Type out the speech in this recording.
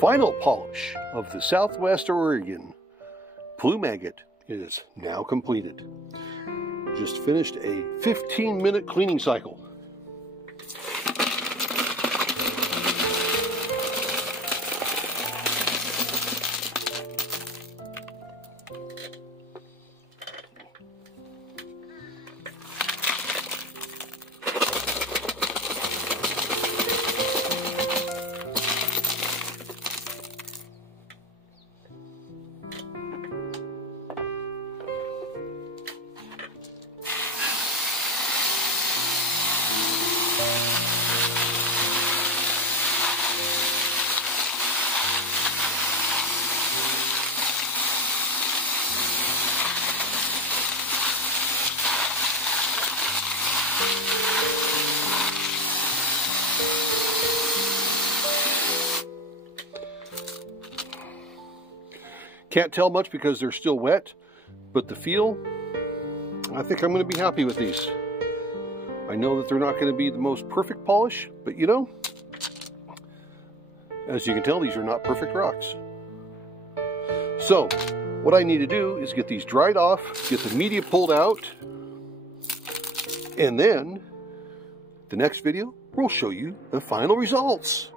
final polish of the Southwest Oregon Plume Agate is now completed. Just finished a 15-minute cleaning cycle. Can't tell much because they're still wet, but the feel, I think I'm going to be happy with these. I know that they're not going to be the most perfect polish, but you know, as you can tell, these are not perfect rocks. So, what I need to do is get these dried off, get the media pulled out, and then the next video will show you the final results.